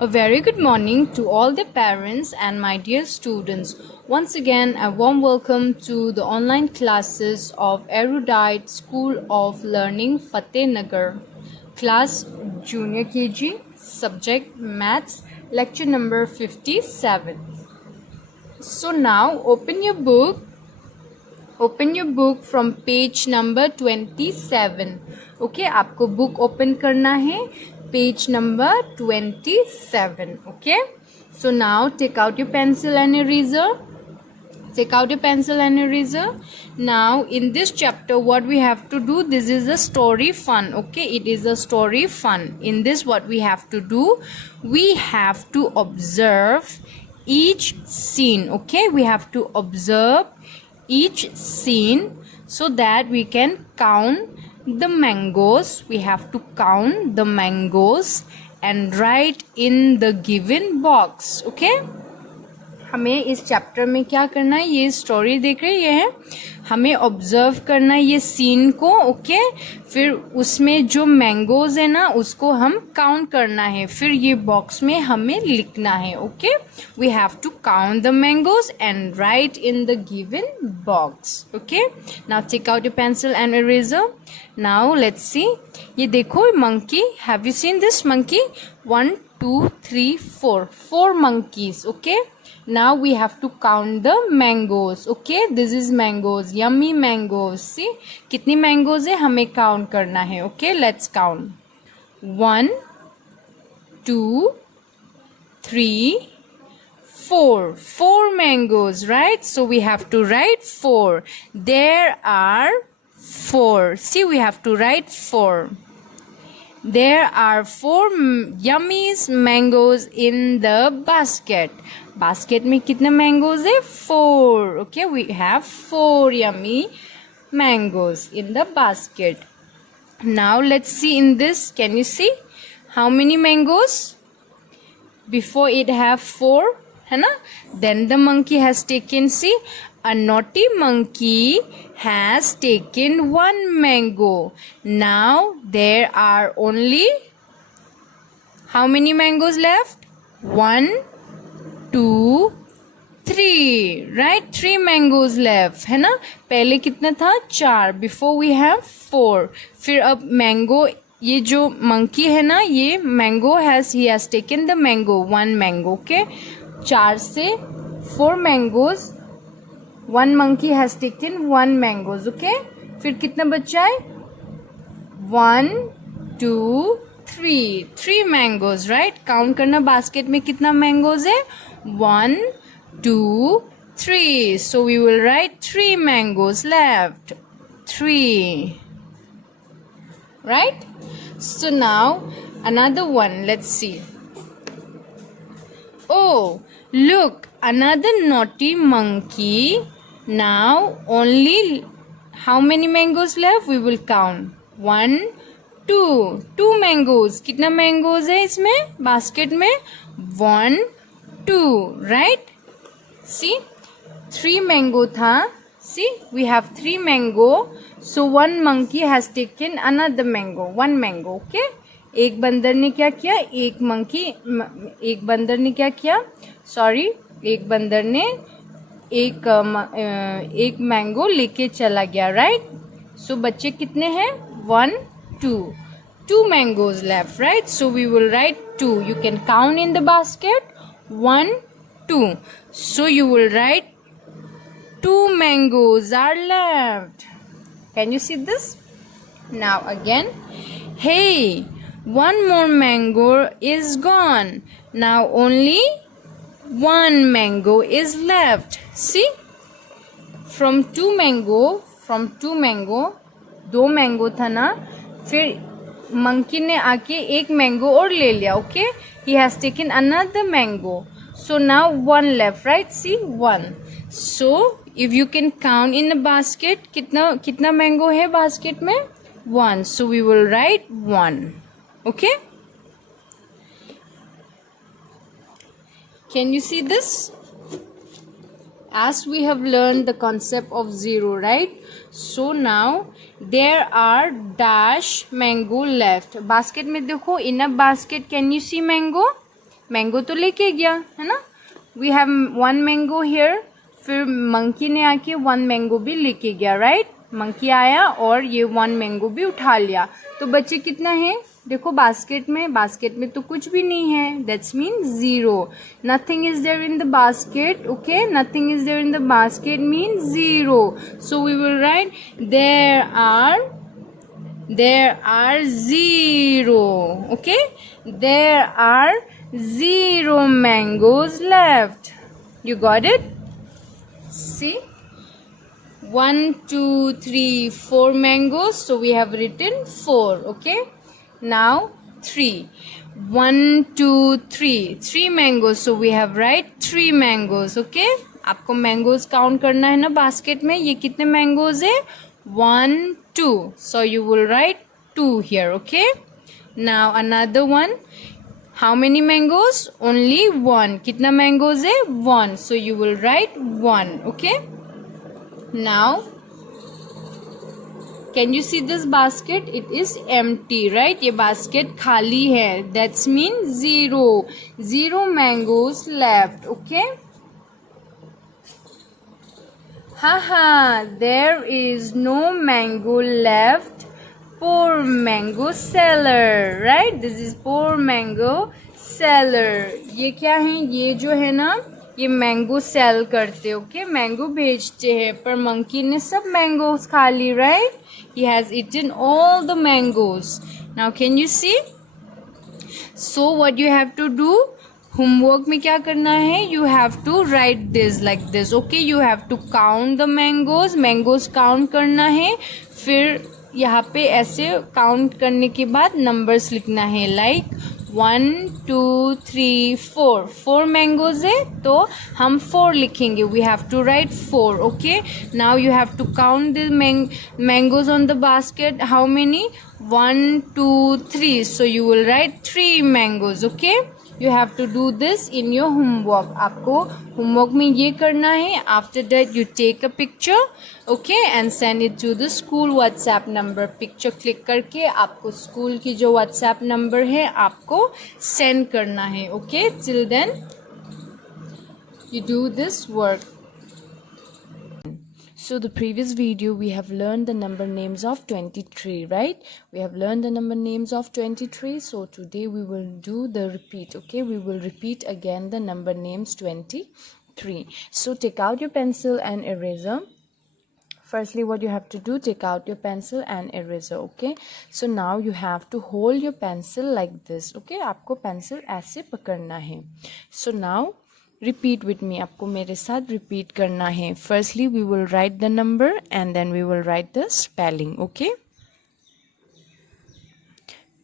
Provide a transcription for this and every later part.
A very good morning to all the parents and my dear students. Once again, a warm welcome to the online classes of Erudite School of Learning Fatehnagar. Class Junior KG, subject Maths, lecture number 57. So now open your book from page number 27. Okay, आपको book open करना है page number 27. Okay, so now take out your pencil and eraser. Now in this chapter what we have to do, this is a story fun. Okay, it is a story fun. In this what we have to do, we have to observe each scene. Okay, we have to observe each scene so that we can count the mangoes. We have to count the mangoes and write in the given box. Okay, हमें इस chapter में क्या करना है, ये story देख रहे हैं, हमें ऑब्जर्व करना है ये सीन को. ओके, फिर उसमें जो मैंगोज है ना उसको हम काउंट करना है, फिर ये बॉक्स में हमें लिखना है. Okay, we have to count the mangoes and write in the given box. Okay, now take out your pencil and eraser. Now let's see, ये देखो monkey. Have you seen this monkey? 1 2 3 4 monkeys. Okay, now we have to count the mangoes. Okay, this is mangoes, yummy mangoes. See कितनी mangoes है, हमें count करना है. Okay, let's count. 1 2 3 4 mangoes, right? So we have to write 4. There are 4. See, we have to write 4. There are 4 yummy mangoes in the basket. Basket में कितने mangoes है? 4. Okay, we have 4 yummy mangoes in the basket. Now let's see in this. Can you see how many mangoes? Before it have 4, है ना? Then the monkey has taken, see, a naughty monkey has taken 1 mango. Now there are only how many mangoes left? 1 2 3, right? 3 mangoes left, है ना? पहले कितना था? 4. Before we have 4. फिर अब mango, ये जो monkey है ना, ये mango he has taken the mango, 1 mango. Okay, 4 से 4 mangoes, 1 monkey has taken 1 mangoes. Okay, फिर कितना बचा है? 1 2 3 mangoes, right? काउंट करना बास्केट में कितना mangoes है? 1 2 3. So we will write 3 mangoes left. 3, right? So now another one, let's see. Oh, look, another naughty monkey. Now only how many mangoes left? We will count. 1 2 mangoes. कितना mangoes है इसमें basket में? 1 2, right? See, 3 mango था. See, we have 3 mango. So 1 monkey has taken another mango. 1 mango. Okay. एक बंदर ने क्या किया? एक बंदर ने क्या किया? Sorry, एक बंदर ने एक मैंगो लेके चला गया, right? So बच्चे कितने हैं? 1 2 mangoes left, right? So we will write 2. You can count in the basket. 1 2. So you will write 2 mangoes are left. Can you see this? Now again, hey, 1 more mango is gone. Now only 1 mango is left. See, from 2 mango 2 mango था ना, फिर monkey ने आके एक mango और ले लिया. Okay, he has taken another mango. So now 1 left, right? See, 1. So if you can count in a basket, कितना mango है basket में? 1. So we will write 1. Okay, can you see this? As we have learned the concept of 0, right? So now there are dash mango left. Basket में देखो, in a basket can you see mango? Mango तो लेके गया है ना, we have 1 mango here, फिर monkey ने आके 1 मैंगो भी लेके गया, राइट। मंकी आया और ये 1 मैंगो भी उठा लिया, तो बच्चे कितना है, देखो बास्केट में तो कुछ भी नहीं है, that's mean 0, nothing is there in the basket, okay, nothing is there in the basket mean 0, so we will write there are 0, okay, there are 0 mangoes left. You got it? See, 1 2 3 4 mangoes, so we have written 4, okay. Now 3, 1 2 3 3 mangoes, so we have write 3 mangoes, okay. आपको mangoes count करना है ना basket में, ये कितने mangoes है, 1 2, so you will write 2 here, okay. Now another one, how many mangoes, only 1, कितना mangoes है, 1, so you will write 1, okay. Now can you see this basket, it is empty, right, ये basket खाली है, that's mean 0 mangoes left, okay. Haha, there is no mango left, poor mango seller, right, this is poor mango seller. ये क्या है, ये जो है ना, ये मैंगो सेल करते, ओके, मैंगो बेचते हैं, पर मंकी ने सब मैंगोज खा ली, right, he has eaten all the mangoes. Now can you see? So what you have to do, homework में क्या करना है, you have to write this like this, okay, you have to count the mangoes count करना है, फिर यहाँ पे ऐसे काउंट करने के बाद नंबर्स लिखना है, लाइक 1 2 3 4, 4 मैंगोज है तो हम 4 लिखेंगे, we have to write 4, okay. Now you have to count the mangoes on the basket, how many, 1 2 3, so you will write 3 mangoes, okay. You have to do this in your homework. आपको homework में ये करना है. After that you take a picture, okay, and send it to the school WhatsApp number. Picture click करके आपको school की जो WhatsApp number है आपको send करना है, okay. Till then you do this work. So the previous video we have learned the number names of 23, right? We have learned the number names of 23. So today we will do the repeat, okay? We will repeat again the number names 23. So take out your pencil and eraser. Firstly, what you have to do, take out your pencil and eraser, okay? So now you have to hold your pencil like this, okay? आपको pencil ऐसे पकड़ना है. So now repeat with me, आपको मेरे साथ repeat करना है. Firstly, we will write the number and then we will write the spelling, okay?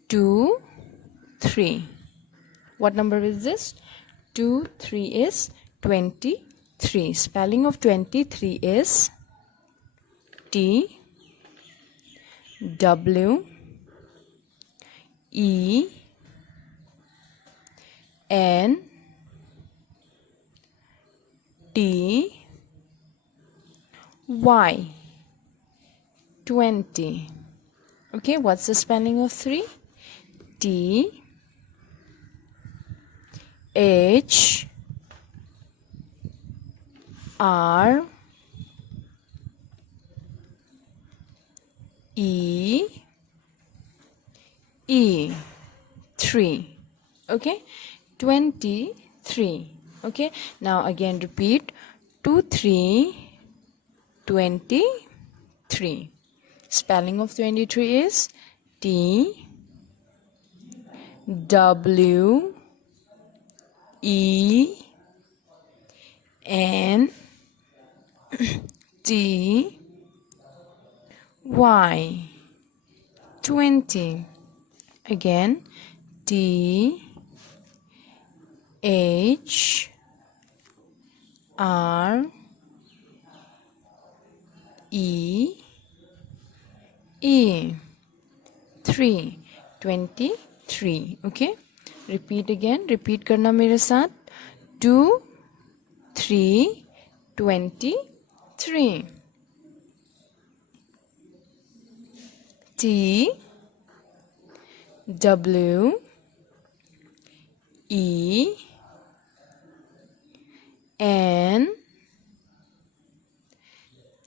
2 3. What number is this? 2 3 is 23. Spelling of 23 is T W E N T Y 20. Okay, what's the spelling of 3? T H R E E 3. Okay, 23. Okay, now again repeat 2 3 23. Spelling of 23 is T W E N T Y 20. Again T H R E E 3 23. Okay, repeat again, repeat करना मेरे साथ. 2 3 23. T W E N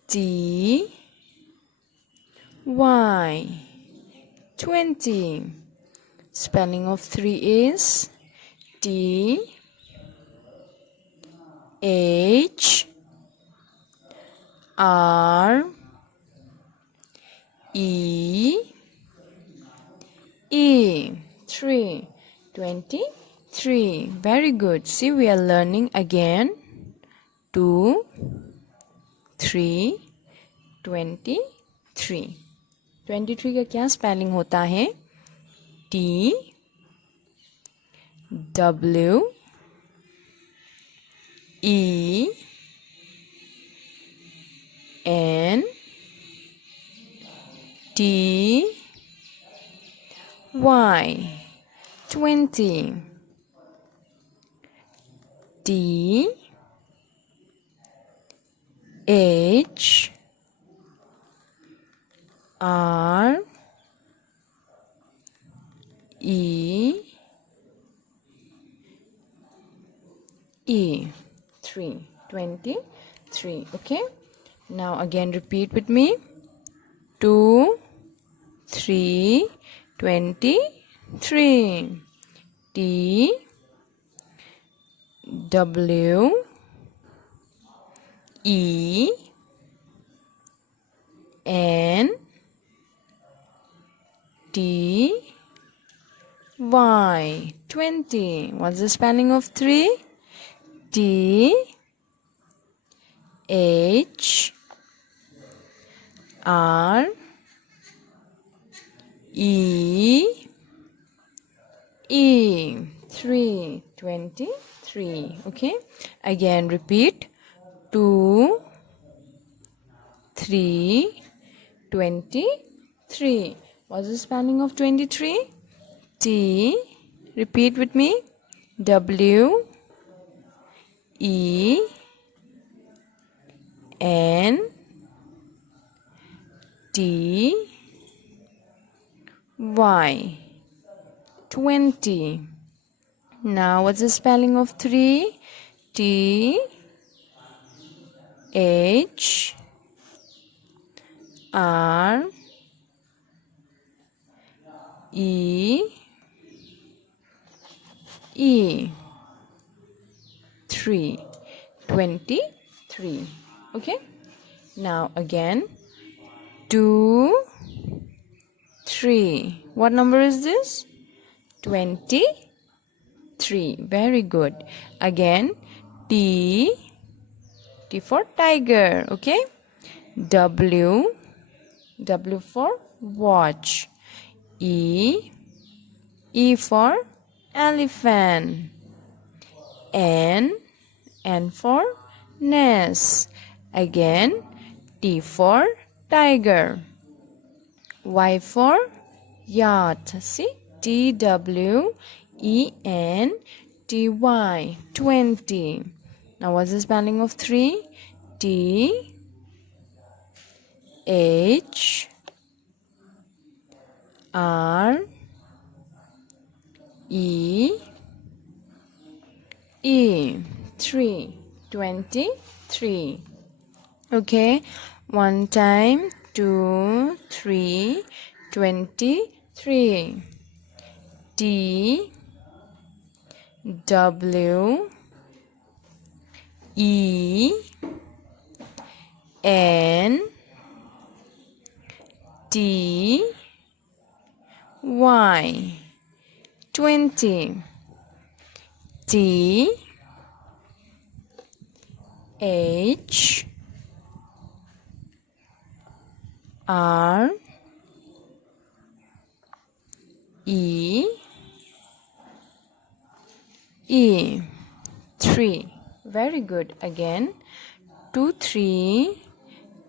T Y 20. Spelling of 3 is T H R E E 3 23. Very good. See, we are learning again. 2 3 23. 23 का क्या spelling होता है? T W E N T Y 20. D H R E E 3 23. Okay, now again repeat with me. 2 3 23. T W E N T Y 20. What's the spelling of 3? T H R E E 3 23. Okay, again repeat. 2 3 23. What's the spelling of 23? T, repeat with me, W E N T Y 20. Now what's the spelling of 3? T H R E E 3 23. Okay, now again 2 3. What number is this? 23. Very good. Again T for tiger. Okay, W for watch. E for elephant. N for nest. Again T for tiger. Y for yacht. See, TWENTY 20. Now what's the spelling of 3? T H R E E 3 23. Okay, one time. 2 3 23. T W E N T Y 20. T H R E E 3. Very good. Again 2 3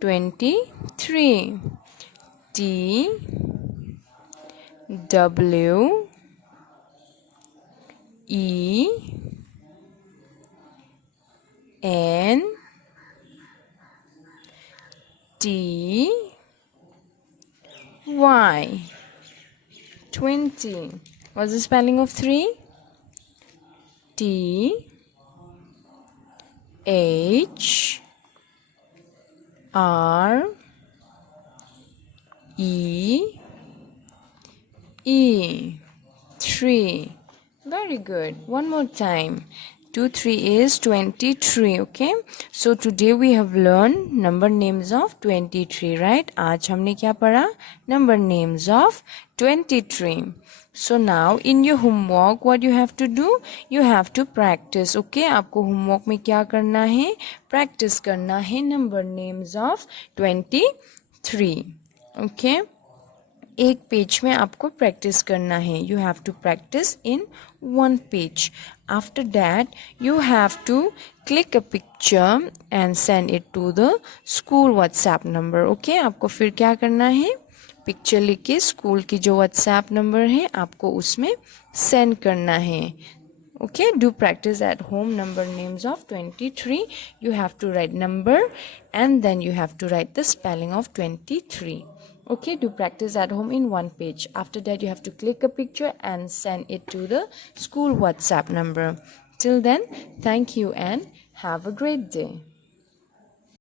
23. T W E N T Y 20. What's the spelling of 3? T H R E E 3. Very good. One more time. 2 3 is 23. Okay, so today we have learned number names of 23, right? आज हमने क्या पढ़ा? Number names of 23. So now in your homework what you have to do? You have to practice. Okay, आपको homework में क्या करना है? Practice करना है number names of 23. Okay, एक पेज में आपको प्रैक्टिस करना है. You have to practice in one page. After that you have to click a picture and send it to the school WhatsApp number. Okay, आपको फिर क्या करना है? पिक्चर लिख के स्कूल की जो व्हाट्सएप नंबर है आपको उसमें सेंड करना है. Okay, do practice at home number names of 23. You have to write number and then you have to write the spelling of 23. Okay, do practice at home in one page. After that you have to click a picture and send it to the school WhatsApp number. Till then, thank you and have a great day.